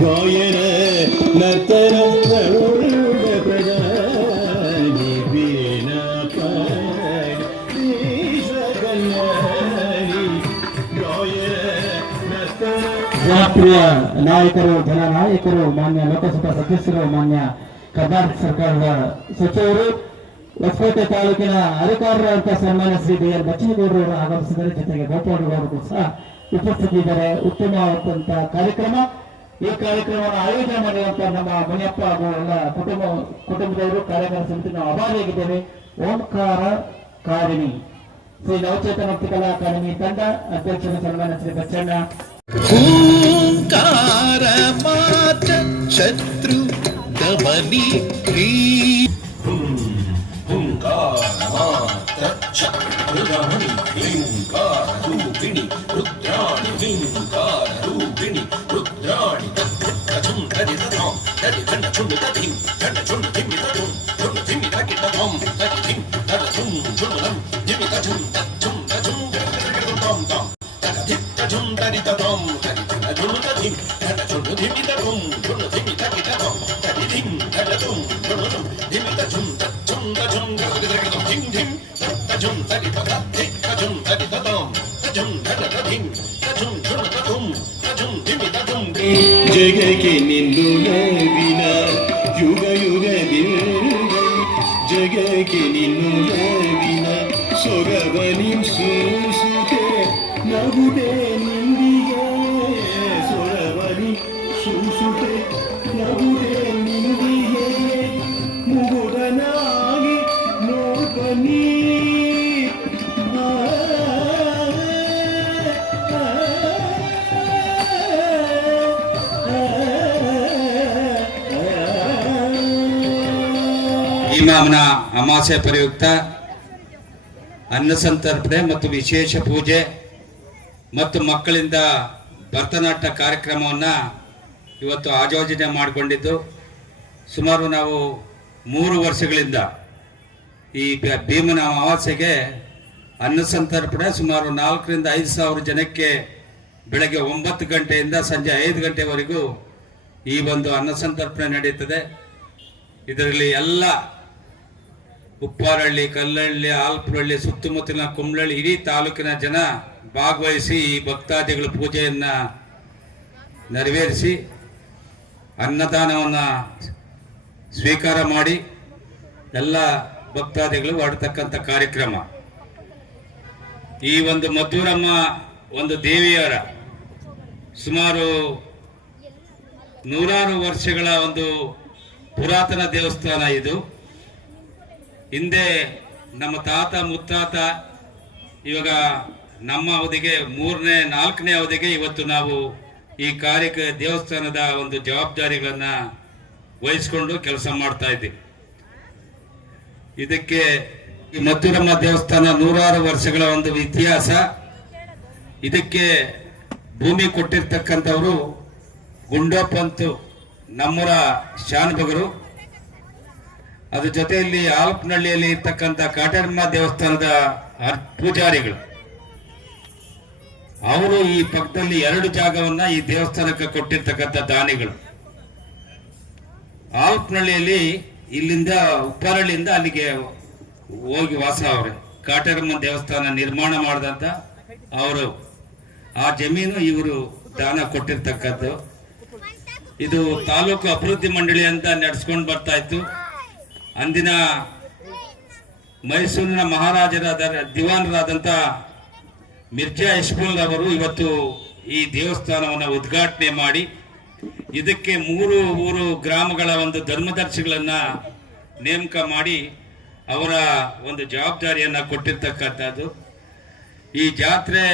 ಗಾಯನ ನರ್ತನ ಜನಪ್ರಿಯ ನಾಯಕರು, ಜನನಾಯಕರು, ಮಾನ್ಯ ಲೋಕಸಭಾ ಸದಸ್ಯರು, ಮಾನ್ಯ ಕರ್ನಾಟಕ ಸರ್ಕಾರದ ಸಚಿವರು, ಹೊಸಕೋಟೆ ತಾಲೂಕಿನ ಅಧಿಕಾರಿಗಳಂತ ಸನ್ಮಾನ್ಯ ಶ್ರೀ ಡಿ.ಆರ್. ಬಚ್ಚೇಗೌಡರು ಆಗಮಿಸಿದರೆ, ಜೊತೆಗೆ ಗೋಪಾಲಗೌಡರು ಸಹ ಉಪಸ್ಥಿತಿದ್ದಾರೆ. ಉತ್ತಮವಾದಂತ ಕಾರ್ಯಕ್ರಮ. ಈ ಕಾರ್ಯಕ್ರಮವನ್ನು ಆಯೋಜನೆ ಮಾಡಿರುವಂತಹ ನಮ್ಮ ಮುನಿಯಪ್ಪ ಹಾಗೂ ಎಲ್ಲ ಕುಟುಂಬದವರು, ಕಾರ್ಯಕಾರಿ ಸಮಿತಿ ನಾವು ಆಭಾರಿಯಾಗಿದ್ದೇವೆ. ಓಂಕಾರ ಕಾರಿಣಿ ಶ್ರೀ ನವಚೇತನ ಕಲಾ ಅಕಾಡೆಮಿ ತಂಡ ಅಧ್ಯಕ್ಷರ ಸನ್ಮಾನ್ಯ ಶ್ರೀ ಬಚ್ಚಣ್ಣ. ಓಂಕಾರ ಮಾತ್ರ ಶತ್ರು ದಮನಿ ಓಂಕಾರ ಮಾತ್ರ ಶತ್ರು ದಮನಿ ಓಂಕಾರ ರೂಪಿಣಿ ರುದ್ರಾಣಿ ಓಂಕಾರ ರೂಪಿಣಿ ರುದ್ರಾಣಿ ತಚ್ಚುಂ ತದಿ ತಥಂ ತದಿ ಖಂಡ ಚುಂಡು ತದಿಂ ಖಂಡ ಚುಂಡು ತಿಮ್ಮಿ ತದುಂ ಚುಂಡು ತಿಮ್ಮಿ ತಗಿ ತಥಂ ತದಿ ತಿಂ ತದ ಚುಂ ಚುಂಡು ಲಂ ತಿಮ್ಮಿ ತಚುಂ ತಚ್ಚುಂ ತಚುಂ ತಂ ತಂ ತದ ತಿಂ ತಚುಂ ತದಿ ತಥಂ ತದಿ ತಿಂ ಚುಂಡು ತದಿಂ ಖಂಡ ಚುಂಡು ತಿಮ್ಮಿ ತದುಂ ಚುಂಡು ತಿಮ್ಮಿ ತಗಿ ತಥಂ ತದಿ ತಿಂ ತದ ಚುಂ ಚುಂಡು ಲಂ ತಿಮ್ಮಿ ತಚುಂ ತಚ್ಚುಂ ತಚುಂ ತದಿ ತಿಂ ತಿಂ ತಚುಂ ತದಿ ತದ ತಿಂ ತಚುಂ ತದಿ ತಥಂ ತಚುಂ ತದ ತದಿಂ ತಚುಂ ಚುಂಡು ತದುಂ ತಚುಂ ತಿಮ್ಮಿ ತದುಂ ಜಗಕ್ಕೆ ನಿಂದು ನವಿನ ಯುಗ ಯುಗದಿಂದ ಜಗಕ್ಕೆ ನಿನ್ನು ನವಿನ ಸೊಗವನಿ ಸೂಸುತೆ ನಗುದೆ ನಿಂದಿಗೆ ಸೊಗವನಿ ಸೂಸುತೆ ನಗುದೆ ನಿಂದಿಗೆ ಮುಗುದನಾಗಿ ನೋಡ್ಬನಿ ಇಮಾಮನ ಅಮಾವಾಸ್ಯೆ ಪ್ರಯುಕ್ತ ಅನ್ನಸಂತರ್ಪಣೆ ಮತ್ತು ವಿಶೇಷ ಪೂಜೆ ಮತ್ತು ಮಕ್ಕಳಿಂದ ಭರತನಾಟ್ಯ ಕಾರ್ಯಕ್ರಮವನ್ನು ಇವತ್ತು ಆಯೋಜನೆ ಮಾಡಿಕೊಂಡಿದ್ದು, ಸುಮಾರು ನಾವು 3 ವರ್ಷಗಳಿಂದ ಈ ಭೀಮನ ಅಮಾವಾಸ್ಯೆಗೆ ಅನ್ನಸಂತರ್ಪಣೆ ಸುಮಾರು 4 ರಿಂದ 5 ಸಾವಿರ ಜನಕ್ಕೆ ಬೆಳಗ್ಗೆ 9 ಗಂಟೆಯಿಂದ ಸಂಜೆ 5 ಗಂಟೆವರೆಗೂ ಈ ಒಂದು ಅನ್ನಸಂತರ್ಪಣೆ ನಡೆಯುತ್ತದೆ. ಇದರಲ್ಲಿ ಎಲ್ಲ ಉಪ್ಪಾರಹಳ್ಳಿ, ಕಲ್ಲಹಳ್ಳಿ, ಆಲ್ಪುರಹಳ್ಳಿ, ಸುತ್ತಮುತ್ತಲಿನ ಕುಂಬ್ಳಹಳ್ಳಿ ಇಡೀ ತಾಲೂಕಿನ ಜನ ಭಾಗವಹಿಸಿ ಈ ಭಕ್ತಾದಿಗಳ ಪೂಜೆಯನ್ನು ನೆರವೇರಿಸಿ ಅನ್ನದಾನವನ್ನು ಸ್ವೀಕಾರ ಮಾಡಿ ಎಲ್ಲ ಭಕ್ತಾದಿಗಳು ಹೊರಡ್ತಕ್ಕಂಥ ಕಾರ್ಯಕ್ರಮ. ಈ ಒಂದು ಮದ್ದೂರಮ್ಮ ಒಂದು ದೇವಿಯರ ಸುಮಾರು 100 ವರ್ಷಗಳ ಒಂದು ಪುರಾತನ ದೇವಸ್ಥಾನ ಇದು. ಹಿಂದೆ ನಮ್ಮ ತಾತ ಮುತ್ತಾತ, ಇವಾಗ ನಮ್ಮ ಅವಧಿಗೆ 3ನೇ 4ನೇ ಅವಧಿಗೆ ಇವತ್ತು ನಾವು ಈ ದೇವಸ್ಥಾನದ ಒಂದು ಜವಾಬ್ದಾರಿಗಳನ್ನು ವಹಿಸಿಕೊಂಡು ಕೆಲಸ ಮಾಡ್ತಾ ಇದ್ದೀವಿ. ಇದಕ್ಕೆ ಈ ಮದ್ದೂರಮ್ಮ ದೇವಸ್ಥಾನ 100 ವರ್ಷಗಳ ಒಂದು ಇತಿಹಾಸ. ಇದಕ್ಕೆ ಭೂಮಿ ಕೊಟ್ಟಿರ್ತಕ್ಕಂಥವರು ಗುಂಡೋಪಂತು ನಮ್ಮೂರ ಶಾನಭಗರು. ಅದ್ರ ಜೊತೆಯಲ್ಲಿ ಆಲ್ಪನಹಳ್ಳಿಯಲ್ಲಿ ಇರ್ತಕ್ಕಂಥ ಕಾಟೇರಮ್ಮ ದೇವಸ್ಥಾನದ ಪೂಜಾರಿಗಳು. ಅವರು ಈ ಪಕ್ಕದಲ್ಲಿ 2 ಜಾಗವನ್ನ ಈ ದೇವಸ್ಥಾನಕ್ಕೆ ಕೊಟ್ಟಿರ್ತಕ್ಕಂಥ ದಾನಿಗಳು. ಆಲ್ಪನಹಳ್ಳಿಯಲ್ಲಿ ಇಲ್ಲಿಂದ ಉಪ್ಪಾರಹಳ್ಳಿಯಿಂದ ಅಲ್ಲಿಗೆ ಹೋಗಿ ವಾಸ ಅವ್ರೆ. ಕಾಟೇರಮ್ಮ ದೇವಸ್ಥಾನ ನಿರ್ಮಾಣ ಮಾಡಿದಂತ ಅವರು ಆ ಜಮೀನು ಇವರು ದಾನ ಕೊಟ್ಟಿರ್ತಕ್ಕದ್ದು. ಇದು ತಾಲೂಕು ಅಭಿವೃದ್ಧಿ ಮಂಡಳಿ ಅಂತ ನಡೆಸ್ಕೊಂಡು ಬರ್ತಾ ಇತ್ತು. ಅಂದಿನ ಮೈಸೂರಿನ ಮಹಾರಾಜರಾದ ದಿವಾನರಾದಂಥ ಮಿರ್ಜಾ ಇಸ್ಮಾಯಿಲ್ ಅವರು ಇವತ್ತು ಈ ದೇವಸ್ಥಾನವನ್ನು ಉದ್ಘಾಟನೆ ಮಾಡಿ ಇದಕ್ಕೆ 3 ಊರು ಗ್ರಾಮಗಳ ಒಂದು ಧರ್ಮದರ್ಶಿಗಳನ್ನ ನೇಮಕ ಮಾಡಿ ಅವರ ಒಂದು ಜವಾಬ್ದಾರಿಯನ್ನು ಕೊಟ್ಟಿರ್ತಕ್ಕಂಥದ್ದು. ಈ ಜಾತ್ರೆ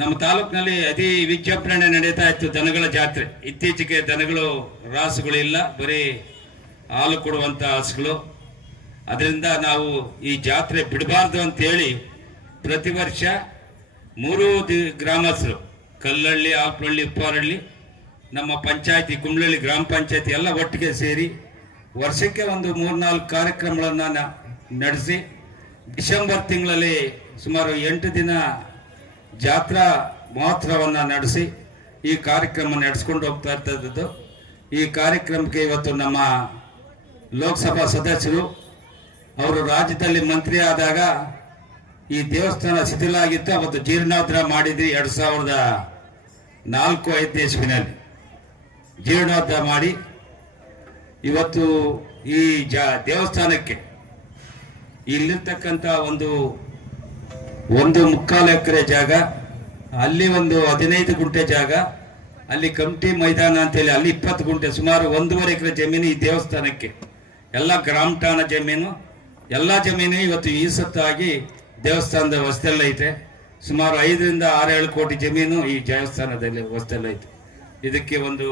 ನಮ್ಮ ತಾಲೂಕಿನಲ್ಲಿ ಅತಿ ವಿಜೃಂಭಣೆ ನಡೀತಾ ಇತ್ತು. ದನಗಳ ಜಾತ್ರೆ. ಇತ್ತೀಚೆಗೆ ದನಗಳು ರಾಸುಗಳಿಲ್ಲ, ಬರೀ ಹಾಲು ಕೊಡುವಂಥ ಹಸುಗಳು. ಅದರಿಂದ ನಾವು ಈ ಜಾತ್ರೆ ಬಿಡಬಾರ್ದು ಅಂತೇಳಿ ಪ್ರತಿ ವರ್ಷ 3 ಗ್ರಾಮಸ್ಥರು ಕಲ್ಲಳ್ಳಿ, ಆಲ್ಪನಹಳ್ಳಿ, ಉಪ್ಪಾರಹಳ್ಳಿ, ನಮ್ಮ ಪಂಚಾಯತಿ ಕುಂಬ್ಳಳ್ಳಿ ಗ್ರಾಮ ಪಂಚಾಯತಿ ಎಲ್ಲ ಒಟ್ಟಿಗೆ ಸೇರಿ ವರ್ಷಕ್ಕೆ ಒಂದು 3-4 ಕಾರ್ಯಕ್ರಮಗಳನ್ನು ನಡೆಸಿ ಡಿಸೆಂಬರ್ ತಿಂಗಳಲ್ಲಿ ಸುಮಾರು 8 ದಿನ ಜಾತ್ರಾ ಮಹೋತ್ಸವವನ್ನು ನಡೆಸಿ ಈ ಕಾರ್ಯಕ್ರಮ ನಡೆಸ್ಕೊಂಡು ಹೋಗ್ತಾ ಇರ್ತದ್ದು. ಈ ಕಾರ್ಯಕ್ರಮಕ್ಕೆ ಇವತ್ತು ನಮ್ಮ ಲೋಕಸಭಾ ಸದಸ್ಯರು ಅವರು ರಾಜ್ಯದಲ್ಲಿ ಮಂತ್ರಿ ಆದಾಗ ಈ ದೇವಸ್ಥಾನ ಶಿಥಿಲ ಆಗಿತ್ತು. ಅವತ್ತು ಜೀರ್ಣೋದ್ಧಾರ ಮಾಡಿದ್ವಿ 2004-05 ಇಸ್ವಿನಲ್ಲಿ ಜೀರ್ಣೋದ್ಧಾರ ಮಾಡಿ ಇವತ್ತು ಈ ದೇವಸ್ಥಾನಕ್ಕೆ ಇಲ್ಲಿರ್ತಕ್ಕಂಥ ಒಂದು 1.25 ಎಕರೆ ಜಾಗ, ಅಲ್ಲಿ ಒಂದು 15 ಗುಂಟೆ ಜಾಗ, ಅಲ್ಲಿ ಕಮಿಟಿ ಮೈದಾನ ಅಂತೇಳಿ ಅಲ್ಲಿ 20 ಗುಂಟೆ, ಸುಮಾರು 1.5 ಎಕರೆ ಜಮೀನು ಈ ದೇವಸ್ಥಾನಕ್ಕೆ, ಎಲ್ಲ ಗ್ರಾಮ ಠಾಣ ಜಮೀನು, ಎಲ್ಲ ಜಮೀನು ಇವತ್ತು ಈ ಸತ್ತಾಗಿ ದೇವಸ್ಥಾನದ ವಸ್ತೆಲ್ಲ ಐತೆ. ಸುಮಾರು 5-6-7 ಕೋಟಿ ಜಮೀನು ಈ ದೇವಸ್ಥಾನದಲ್ಲಿ ವಸ್ತೆಲ್ಲ ಐತೆ. ಇದಕ್ಕೆ ಒಂದು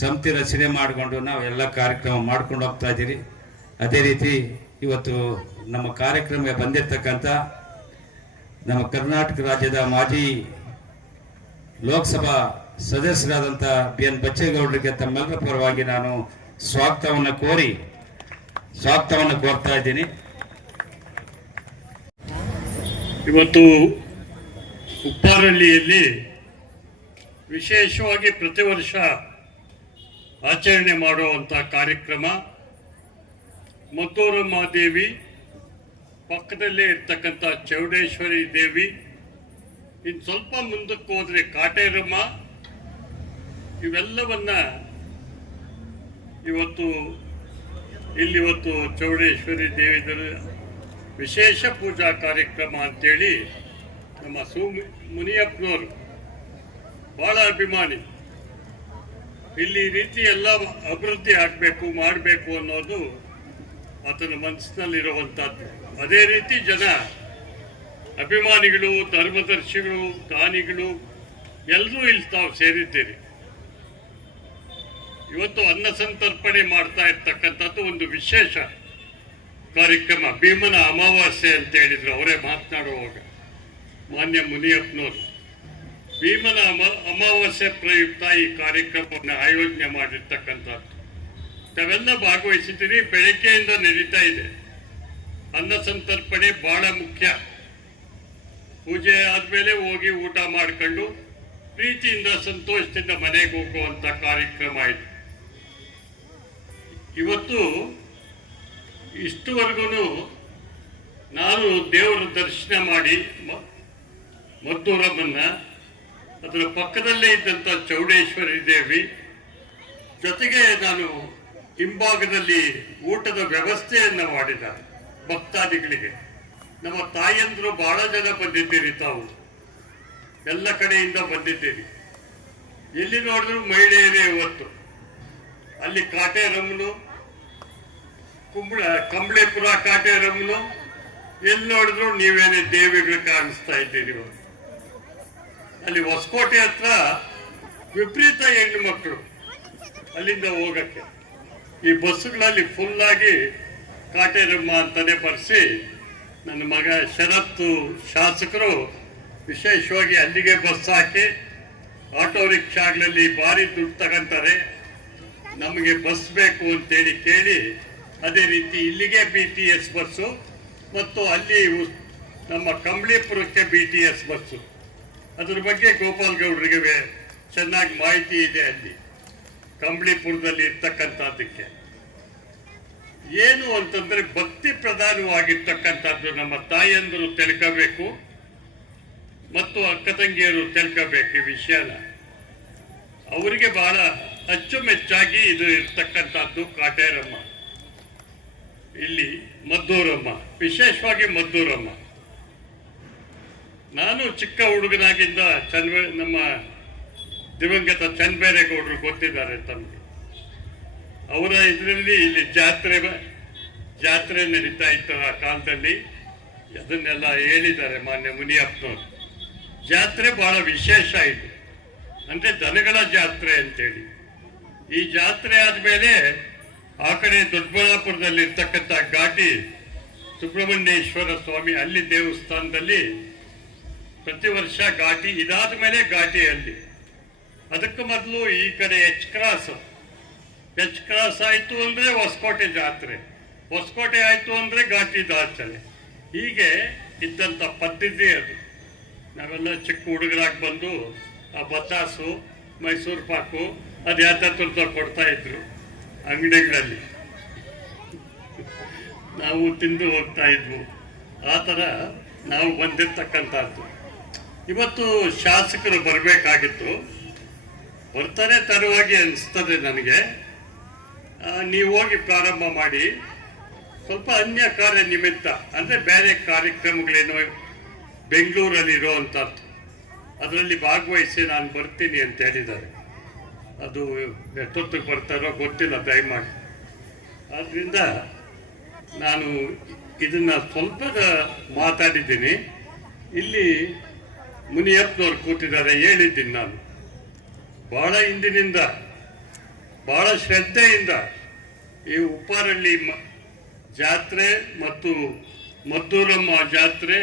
ಸಮಿತಿ ರಚನೆ ಮಾಡಿಕೊಂಡು ನಾವು ಎಲ್ಲ ಕಾರ್ಯಕ್ರಮ ಮಾಡ್ಕೊಂಡು ಹೋಗ್ತಾ ಇದ್ದೀರಿ. ಅದೇ ರೀತಿ ಇವತ್ತು ನಮ್ಮ ಕಾರ್ಯಕ್ರಮಕ್ಕೆ ಬಂದಿರತಕ್ಕಂಥ ನಮ್ಮ ಕರ್ನಾಟಕ ರಾಜ್ಯದ ಮಾಜಿ ಲೋಕಸಭಾ ಸದಸ್ಯರಾದಂಥ BN ಬಚ್ಚೇಗೌಡರಿಗೆ ತಮ್ಮೆಲ್ಲರ ಪರವಾಗಿ ನಾನು ಸ್ವಾಗತವನ್ನು ಕೋರ್ತಾ ಇದ್ದೀನಿ. ಇವತ್ತು ಉಪ್ಪಾರಹಳ್ಳಿಯಲ್ಲಿ ವಿಶೇಷವಾಗಿ ಪ್ರತಿ ವರ್ಷ ಆಚರಣೆ ಮಾಡುವಂಥ ಕಾರ್ಯಕ್ರಮ ಮದ್ದೂರಮ್ಮ ದೇವಿ, ಪಕ್ಕದಲ್ಲೇ ಇರ್ತಕ್ಕಂಥ ಚೌಡೇಶ್ವರಿ ದೇವಿ, ಇನ್ನು ಸ್ವಲ್ಪ ಮುಂದಕ್ಕೆ ಹೋದರೆ ಕಾಟೇರಮ್ಮ, ಇವೆಲ್ಲವನ್ನ ಇವತ್ತು ಚೌಡೇಶ್ವರಿ ದೇವಿ ವಿಶೇಷ ಪೂಜಾ ಕಾರ್ಯಕ್ರಮ ಅಂತೇಳಿ ನಮ್ಮ ಮುನಿಯಪ್ಪನವರು ಭಾಳ ಅಭಿಮಾನಿ. ಇಲ್ಲಿ ಈ ರೀತಿ ಎಲ್ಲ ಅಭಿವೃದ್ಧಿ ಮಾಡಬೇಕು ಅನ್ನೋದು ಆತನ ಮನಸ್ಸಿನಲ್ಲಿರುವಂಥದ್ದು. ಅದೇ ರೀತಿ ಜನ ಅಭಿಮಾನಿಗಳು, ಧರ್ಮದರ್ಶಿಗಳು, ದಾನಿಗಳು ಎಲ್ಲರೂ ಇಲ್ಲಿ ತಾವು ಸೇರಿದ್ದೀರಿ. ಇವತ್ತು ಅನ್ನ ಸಂತರ್ಪಣೆ ಮಾಡ್ತಾ ಇರ್ತಕ್ಕಂಥದ್ದು ಒಂದು ವಿಶೇಷ ಕಾರ್ಯಕ್ರಮ. ಭೀಮನ ಅಮಾವಾಸ್ಯೆ ಅಂತ ಹೇಳಿದ್ರು ಅವರೇ ಮಾತನಾಡುವಾಗ ಮಾನ್ಯ ಮುನಿಯಪ್ಪನವರು. ಭೀಮನ ಅಮಾವಾಸ್ಯೆ ಪ್ರಯುಕ್ತ ಈ ಕಾರ್ಯಕ್ರಮವನ್ನು ಆಯೋಜನೆ ಮಾಡಿರ್ತಕ್ಕಂಥದ್ದು. ತಾವೆಲ್ಲ ಭಾಗವಹಿಸಿದ್ದೀರಿ. ಬೆಳಗ್ಗೆಯಿಂದ ನಡೀತಾ ಇದೆ. ಅನ್ನ ಸಂತರ್ಪಣೆ ಬಹಳ ಮುಖ್ಯ. ಪೂಜೆ ಆದಮೇಲೆ ಹೋಗಿ ಊಟ ಮಾಡ್ಕೊಂಡು ಪ್ರೀತಿಯಿಂದ ಸಂತೋಷದಿಂದ ಮನೆಗೆ ಹೋಗುವಂಥ ಕಾರ್ಯಕ್ರಮ ಇದೆ. ಇವತ್ತು ಇಷ್ಟುವರೆಗೂ ನಾನು ದೇವರ ದರ್ಶನ ಮಾಡಿ ಮದ್ದೂರಮ್ಮನ್ನ, ಅದರ ಪಕ್ಕದಲ್ಲೇ ಇದ್ದಂಥ ಚೌಡೇಶ್ವರಿ ದೇವಿ, ಜೊತೆಗೆ ನಾನು ಹಿಂಭಾಗದಲ್ಲಿ ಊಟದ ವ್ಯವಸ್ಥೆಯನ್ನು ಮಾಡಿದ್ದಾರೆ ಭಕ್ತಾದಿಗಳಿಗೆ. ನಮ್ಮ ತಾಯಂದ್ರು ಬಹಳ ಜನ ಬಂದಿದ್ದೀರಿ, ತಾವು ಎಲ್ಲ ಕಡೆಯಿಂದ ಬಂದಿದ್ದೀರಿ. ಎಲ್ಲಿ ನೋಡಿದ್ರು ಮಹಿಳೆಯರೇ. ಇವತ್ತು ಅಲ್ಲಿ ಕಾಟೇರಮ್ಮನು, ಕಂಬಳೇಪುರ ಕಾಟೇರಮ್ಮನು, ಎಲ್ಲಿ ನೋಡಿದ್ರು ನೀವೇನೇ ದೇವಿಗಳು ಕಾಣಿಸ್ತಾ ಇದ್ದೀರಿ. ಅಲ್ಲಿ ಹೊಸಕೋಟೆ ಹತ್ರ ವಿಪರೀತ ಹೆಣ್ಣು ಮಕ್ಕಳು ಅಲ್ಲಿಂದ ಹೋಗಕ್ಕೆ ಈ ಬಸ್ಸುಗಳಲ್ಲಿ ಫುಲ್ಲಾಗಿ ಕಾಟೇರಮ್ಮ ಅಂತಾನೆ ಬರೆಸಿ ನನ್ನ ಮಗ ಶರತ್ತು ಶಾಸಕರು ವಿಶೇಷವಾಗಿ ಅಲ್ಲಿಗೆ ಬಸ್ ಹಾಕಿ ಆಟೋ ರಿಕ್ಷಾಗಳಲ್ಲಿ ಭಾರಿ ದುಡ್ಡು ತಗೊಂತಾರೆ, ನಮಗೆ ಬಸ್ ಬೇಕು ಅಂತೇಳಿ ಕೇಳಿ ಅದೇ ರೀತಿ ಇಲ್ಲಿಗೆ BTS ಬಸ್ಸು ಮತ್ತು ಅಲ್ಲಿ ನಮ್ಮ ಕಂಬಳೀಪುರಕ್ಕೆ BTS ಬಸ್ಸು. ಅದ್ರ ಬಗ್ಗೆ ಗೋಪಾಲ್ ಗೌಡರಿಗೆ ಚೆನ್ನಾಗಿ ಮಾಹಿತಿ ಇದೆ. ಅಲ್ಲಿ ಕಂಬಳೀಪುರದಲ್ಲಿ ಇರ್ತಕ್ಕಂಥದ್ದಕ್ಕೆ ಏನು ಅಂತಂದ್ರೆ ಭಕ್ತಿ ಪ್ರಧಾನವಾಗಿರ್ತಕ್ಕಂಥದ್ದು ನಮ್ಮ ತಾಯಿಯಂದರು ತಿಳ್ಕೋಬೇಕು ಮತ್ತು ಅಕ್ಕ ತಂಗಿಯರು ತಿಳ್ಕೋಬೇಕು ಈ ವಿಷಯನ. ಅವರಿಗೆ ಬಹಳ ಅಚ್ಚುಮೆಚ್ಚಾಗಿ ಇದು ಇರ್ತಕ್ಕಂಥದ್ದು ಕಾಟೇರಮ್ಮ, ಇಲ್ಲಿ ಮದ್ದೂರಮ್ಮ, ವಿಶೇಷವಾಗಿ ಮದ್ದೂರಮ್ಮ. ನಾನು ಚಿಕ್ಕ ಹುಡುಗನಾಗಿಂದ ನಮ್ಮ ದಿವಂಗತ ಚನ್ನಬೈರೇಗೌಡರು ಗೊತ್ತಿದ್ದಾರೆ ತಮಗೆ. ಅವರ ಇದರಲ್ಲಿ ಇಲ್ಲಿ ಜಾತ್ರೆ ನಡೀತಾ ಇತ್ತು ಆ ಕಾಲದಲ್ಲಿ. ಅದನ್ನೆಲ್ಲ ಹೇಳಿದ್ದಾರೆ ಮಾನ್ಯ ಮುನಿಯಪ್ಪನವರು. ಜಾತ್ರೆ ಬಹಳ ವಿಶೇಷ ಇದು, ಅಂದ್ರೆ ದನಗಳ ಜಾತ್ರೆ ಅಂತೇಳಿ. ಈ ಜಾತ್ರೆ ಆದ್ಮೇಲೆ ಆ ಕಡೆ ದೊಡ್ಡಬಳ್ಳಾಪುರದಲ್ಲಿ ಇರ್ತಕ್ಕಂಥ ಘಾಟಿ ಸುಬ್ರಹ್ಮಣ್ಯೇಶ್ವರ ಸ್ವಾಮಿ, ಅಲ್ಲಿ ದೇವಸ್ಥಾನದಲ್ಲಿ ಪ್ರತಿ ವರ್ಷ ಘಾಟಿ, ಇದಾದ ಮೇಲೆ ಘಾಟಿಯಲ್ಲಿ. ಅದಕ್ಕೆ ಮೊದಲು ಈ ಕಡೆ ಎಚ್ ಕ್ರಾಸ್ ಆಯಿತು ಅಂದರೆ ಹೊಸಕೋಟೆ ಜಾತ್ರೆ, ಹೊಸಕೋಟೆ ಆಯಿತು ಅಂದರೆ ಘಾಟಿ ದಾಚನೆ. ಹೀಗೆ ಇದ್ದಂಥ ಪದ್ಧತಿ ಅದು. ನಾವೆಲ್ಲ ಚಿಕ್ಕ ಹುಡುಗರಾಗಿ ಬಂದು ಆ ಬತ್ತಾಸು, ಮೈಸೂರು ಪಾಕು ಅದು ಯಾತ್ರ ಕೊಡ್ತಾ ಇದ್ರು ಅಂಗಡಿಗಳಲ್ಲಿ, ನಾವು ತಿಂದು ಹೋಗ್ತಾ ಇದ್ವು. ಆ ಥರ ನಾವು ಬಂದಿರ್ತಕ್ಕಂಥದ್ದು. ಇವತ್ತು ಶಾಸಕರು ಬರಬೇಕಾಗಿತ್ತು, ಬರ್ತಾರೆ ತರುವಾಗಿ ಅನಿಸ್ತದೆ ನನಗೆ. ನೀವು ಹೋಗಿ ಪ್ರಾರಂಭ ಮಾಡಿ. ಸ್ವಲ್ಪ ಅನ್ಯ ಕಾರ್ಯ ನಿಮಿತ್ತ ಅಂದರೆ ಬೇರೆ ಕಾರ್ಯಕ್ರಮಗಳೇನೋ ಬೆಂಗಳೂರಲ್ಲಿ ಇರೋವಂಥದ್ದು, ಅದರಲ್ಲಿ ಭಾಗವಹಿಸಿ ನಾನು ಬರ್ತೀನಿ ಅಂತ ಹೇಳಿದ್ದಾರೆ. ಅದು ಎಷ್ಟೊತ್ತಿಗೆ ಬರ್ತಾರೋ ಗೊತ್ತಿಲ್ಲ, ದಯಮಾಡಿ. ಆದ್ದರಿಂದ ನಾನು ಇದನ್ನು ಸ್ವಲ್ಪ ಮಾತಾಡಿದ್ದೀನಿ. ಇಲ್ಲಿ ಮುನಿಯಪ್ಪನವ್ರು ಕೂತಿದ್ದಾರೆ, ಹೇಳಿದ್ದೀನಿ ನಾನು. ಭಾಳ ಹಿಂದಿನಿಂದ ಭಾಳ ಶ್ರದ್ಧೆಯಿಂದ ಈ ಉಪ್ಪಾರಳ್ಳಿ ಜಾತ್ರೆ ಮತ್ತು ಮದ್ದೂರಮ್ಮ ಜಾತ್ರೆ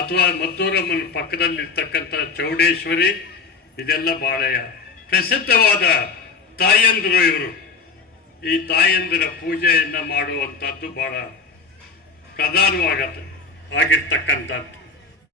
ಅಥವಾ ಮದ್ದೂರಮ್ಮನ ಪಕ್ಕದಲ್ಲಿರ್ತಕ್ಕಂಥ ಚೌಡೇಶ್ವರಿ, ಇದೆಲ್ಲ ಭಾಳ ಪ್ರಸಿದ್ಧವಾದ ತಾಯಂದಿರು ಇವರು. ಈ ತಾಯಂದಿರ ಪೂಜೆಯನ್ನು ಮಾಡುವಂಥದ್ದು ಭಾಳ ಪ್ರಧಾನವಾಗಿರ್ತಕ್ಕಂಥದ್ದು.